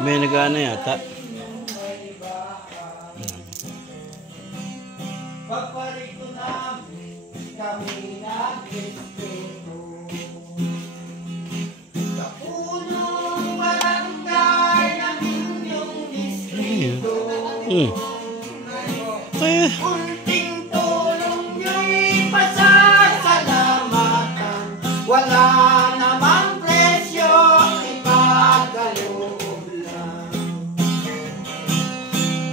May nag-ano yata. Pagparito namin, kami nag-respeto. Sa punong barangay ng inyong distrito. Kunting tulong nyo'y pasasalamatan. Wala namang presyo, ipagkaloob lang.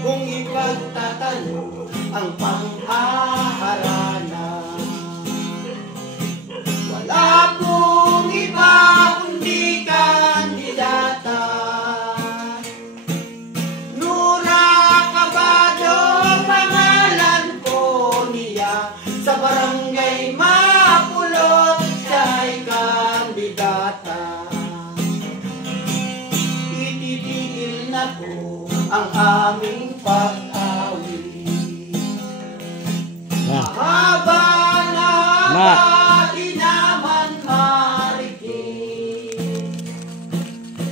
Kung ipagtatanong ang pang-aaralan, wala pong iba kundi kandidata. Nura Cabado, pangalan po niya. Sa barangay Mapulot, siya'y kandidata. Ititigil na po ang aming pag-awit. Haba na haba, di naman marigit.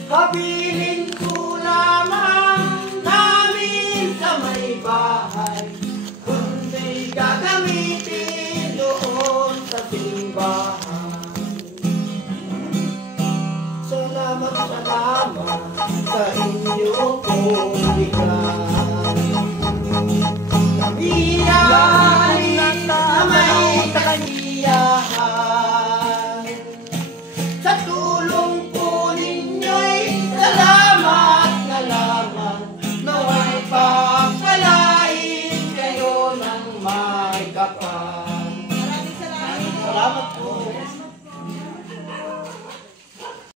Habilin ko lamang namin sa may bahay, kundi gagamitin doon sa simbahan. Salamat sa inyo pong bigay. Kami ay na may kasiyahan. Sa tulong po ninyo'y salamat na lamang. Nawa'y pagpalain kayo ng may kapal. Maraming salamat po.